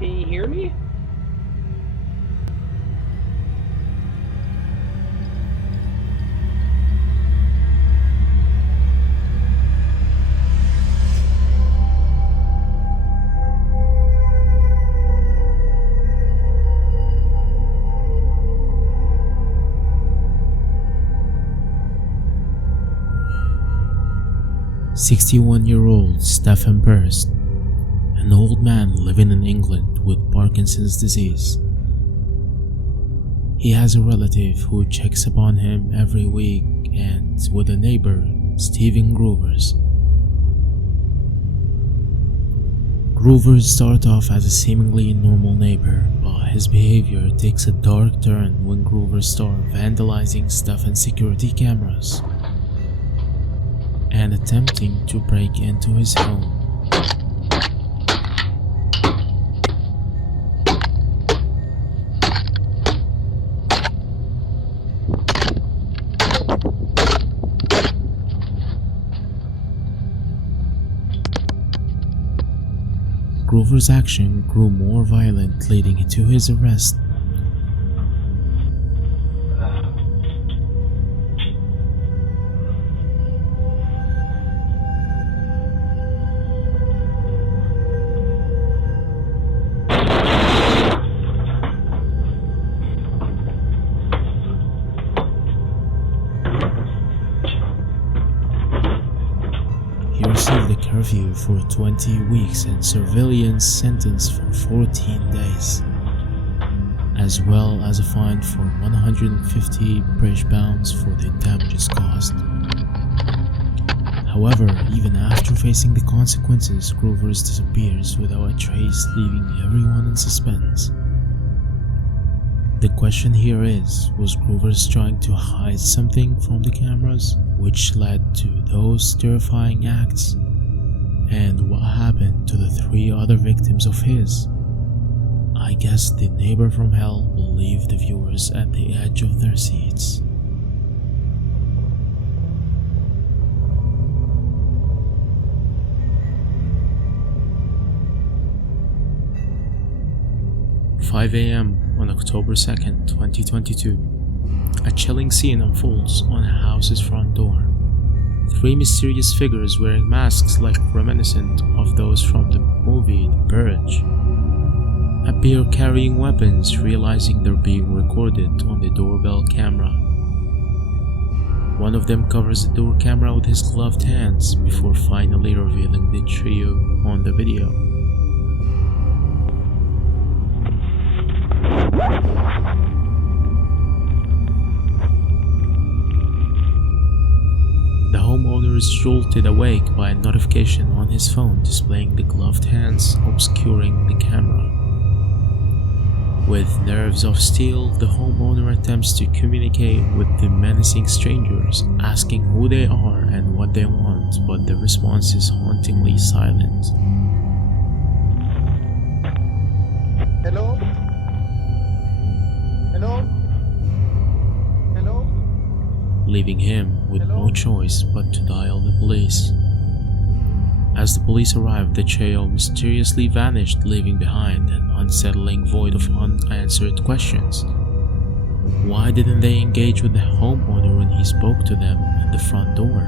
Can you hear me? "61-year-old Stephen Burst, an old man living in England with Parkinson's disease. He has a relative who checks upon him every week and with a neighbor, Stephen Groovers. Groovers starts off as a seemingly normal neighbor, but his behavior takes a dark turn when Groovers starts vandalizing Stephen's security cameras and attempting to break into his home. Grover's action grew more violent, leading to his arrest. He received a curfew for 20 weeks and surveillance sentence for 14 days, as well as a fine for 150 British pounds for the damages caused. However, even after facing the consequences, Groovers disappears without a trace, leaving everyone in suspense. The question here is, was Groovers trying to hide something from the cameras, which led to those terrifying acts? And what happened to the 3 other victims of his? I guess the neighbor from hell will leave the viewers at the edge of their seats. "5 a.m. on October 2nd, 2022. A chilling scene unfolds on a house's front door. 3 mysterious figures wearing masks reminiscent of those from the movie The Purge appear carrying weapons, realizing they're being recorded on the doorbell camera. One of them covers the door camera with his gloved hands before finally revealing the trio on the video. The homeowner is jolted awake by a notification on his phone displaying the gloved hands obscuring the camera. With nerves of steel, the homeowner attempts to communicate with the menacing strangers, asking who they are and what they want, but the response is hauntingly silent. Hello? Hello? Hello? Leaving him with no choice but to dial the police. As the police arrived, the trio mysteriously vanished, leaving behind an unsettling void of unanswered questions. Why didn't they engage with the homeowner when he spoke to them at the front door?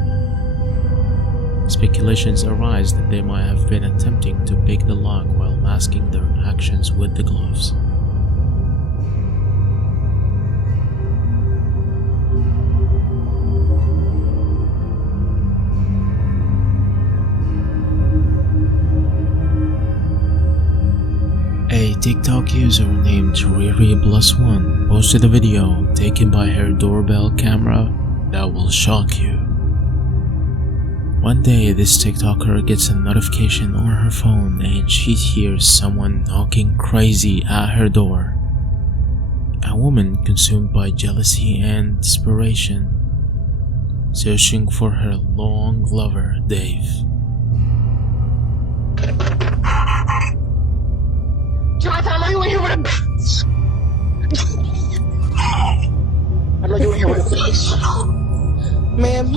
Speculations arise that they might have been attempting to pick the lock while masking their actions with the gloves. A TikTok user named RiriBlus1 posted a video taken by her doorbell camera that will shock you. One day, this TikToker gets a notification on her phone and she hears someone knocking crazy at her door. A woman consumed by jealousy and desperation, searching for her long lover, Dave. Jonathan, I know you were here with a... I know you were here with a face. Man,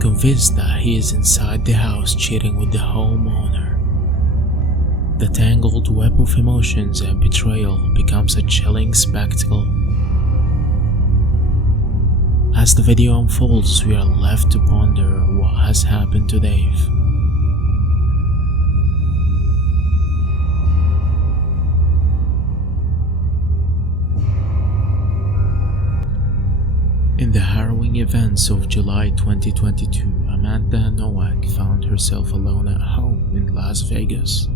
Convinced that he is inside the house cheating with the homeowner, The tangled web of emotions and betrayal becomes a chilling spectacle. As the video unfolds, we are left to ponder what has happened to Dave. In the harrowing events of July 2022, Amanda Nowak found herself alone at home in Las Vegas.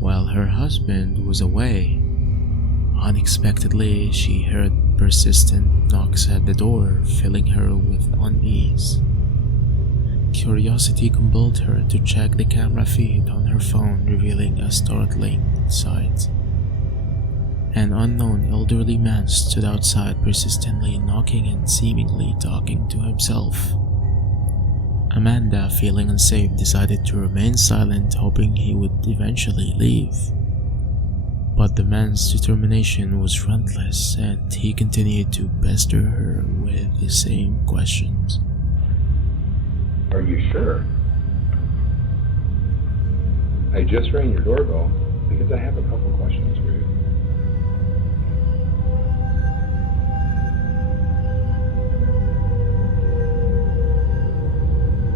While her husband was away, unexpectedly she heard persistent knocks at the door, filling her with unease. Curiosity compelled her to check the camera feed on her phone, revealing a startling sight. An unknown elderly man stood outside, persistently knocking and seemingly talking to himself. Amanda, feeling unsafe, decided to remain silent, hoping he would eventually leave. But the man's determination was relentless, and he continued to pester her with the same questions. Are you sure? I just rang your doorbell because I have a couple questions for you.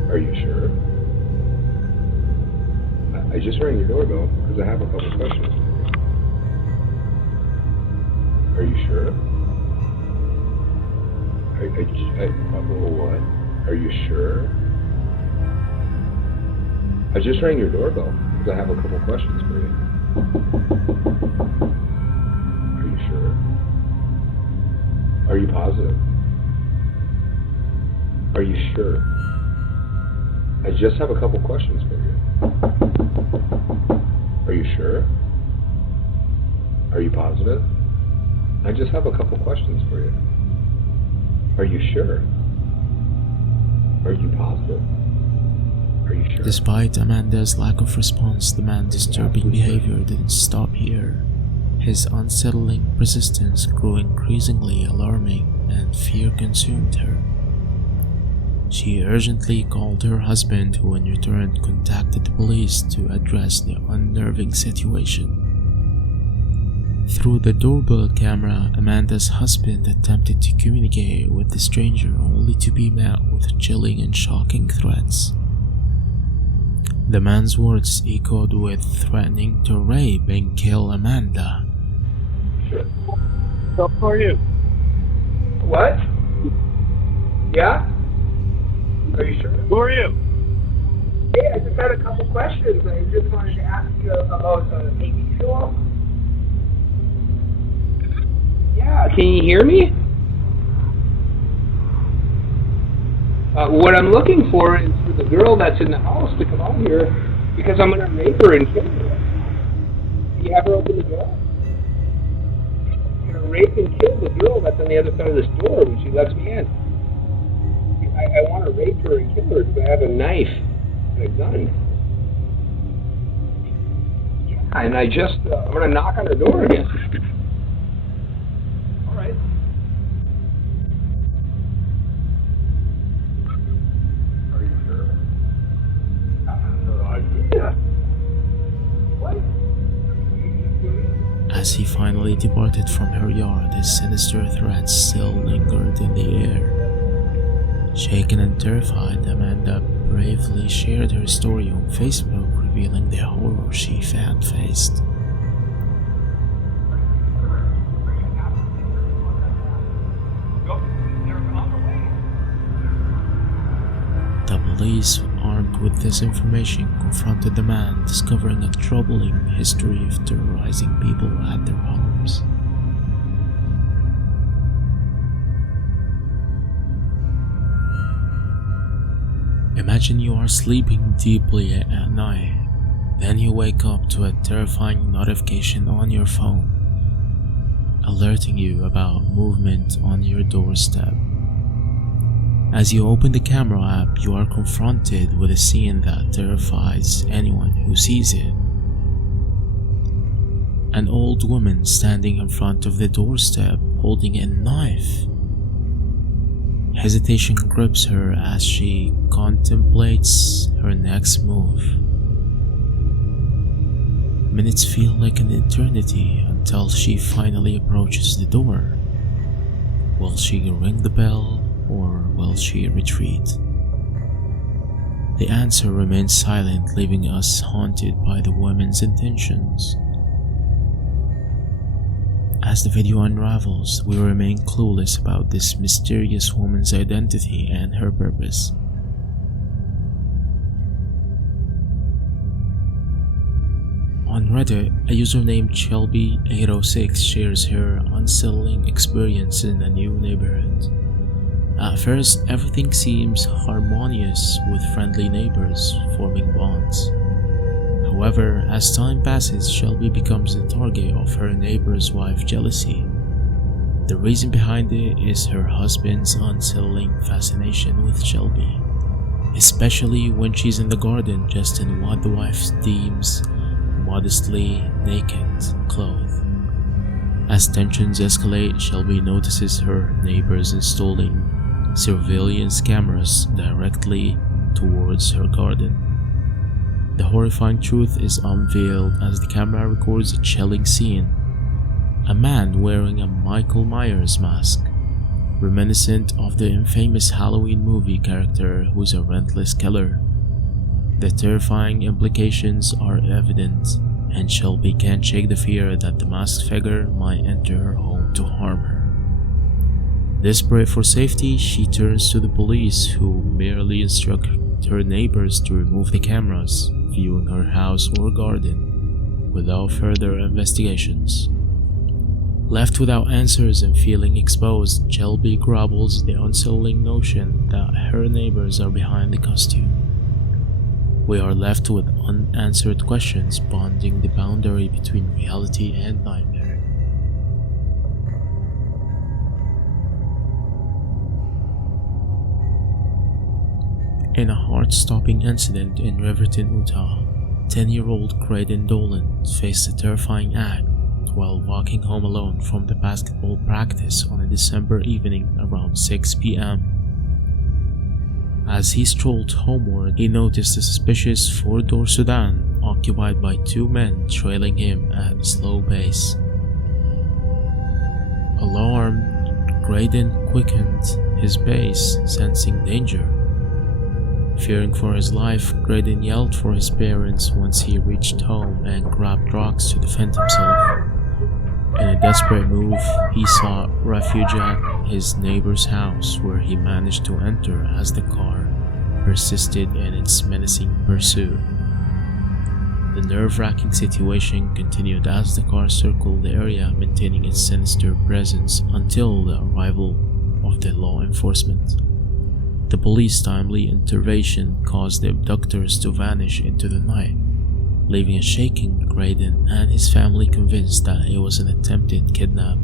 Are you sure? I just rang your doorbell because I have a couple questions. Are you sure? What? Are you sure? I just rang your doorbell because I have a couple questions for you. Are you sure? Are you positive? Are you sure? I just have a couple questions for you. Are you sure? Are you positive? I just have a couple questions for you. Are you sure? Are you positive? Are you sure? Despite Amanda's lack of response, the man's disturbing behavior didn't stop here. His unsettling persistence grew increasingly alarming, and fear consumed her. She urgently called her husband, who in return contacted the police to address the unnerving situation. Through the doorbell camera, Amanda's husband attempted to communicate with the stranger, only to be met with chilling and shocking threats. The man's words echoed with threatening to rape and kill Amanda. How are you? What? Yeah? Are you sure? Who are you? Hey, I just had a couple questions. I just wanted to ask you about the TV show. Yeah, can you hear me? What I'm looking for is for the girl that's in the house to come out here because I'm going to rape her and kill her. Can you have her open the door? I'm going to rape and kill the girl that's on the other side of this door when she lets me in. I want to rape her and kill her because I have a knife and a gun. Yeah, and I'm going to knock on her door again. All right. Are you sure? I have no idea. What? As he finally departed from her yard, his sinister threats still lingered in the air. Shaken and terrified, Amanda bravely shared her story on Facebook, revealing the horror she faced. The police, armed with this information, confronted the man, discovering a troubling history of terrorizing people at their homes. Imagine you are sleeping deeply at night. Then you wake up to a terrifying notification on your phone, alerting you about movement on your doorstep. As you open the camera app, you are confronted with a scene that terrifies anyone who sees it. An old woman standing in front of the doorstep holding a knife. Hesitation grips her as she contemplates her next move. Minutes feel like an eternity until she finally approaches the door. Will she ring the bell or will she retreat? The answer remains silent, leaving us haunted by the woman's intentions. As the video unravels, we remain clueless about this mysterious woman's identity and her purpose. On Reddit, a user named Shelby806 shares her unsettling experience in a new neighborhood. At first, everything seems harmonious with friendly neighbors forming bonds. However, as time passes, Shelby becomes the target of her neighbor's wife's jealousy. The reason behind it is her husband's unsettling fascination with Shelby, especially when she's in the garden just in what the wife deems modestly naked clothes. As tensions escalate, Shelby notices her neighbors installing surveillance cameras directly towards her garden. The horrifying truth is unveiled as the camera records a chilling scene. A man wearing a Michael Myers mask, reminiscent of the infamous Halloween movie character who's a relentless killer. The terrifying implications are evident, and Shelby can't shake the fear that the masked figure might enter her home to harm her. Desperate for safety, she turns to the police, who merely instruct her neighbors to remove the cameras viewing her house or garden without further investigations. Left without answers and feeling exposed, Shelby grapples the unsettling notion that her neighbors are behind the costume. We are left with unanswered questions bonding the boundary between reality and nightmare. In a heart-stopping incident in Riverton, Utah, 10-year-old Graydon Dolan faced a terrifying act while walking home alone from the basketball practice on a December evening around 6 p.m. As he strolled homeward, he noticed a suspicious four-door sedan occupied by two men trailing him at a slow pace. Alarmed, Graydon quickened his pace, sensing danger. Fearing for his life, Graydon yelled for his parents once he reached home and grabbed rocks to defend himself. In a desperate move, he sought refuge at his neighbor's house, where he managed to enter as the car persisted in its menacing pursuit. The nerve-wracking situation continued as the car circled the area, maintaining its sinister presence until the arrival of the law enforcement. The police's timely intervention caused the abductors to vanish into the night, leaving a shaking Graydon and his family convinced that it was an attempted kidnap.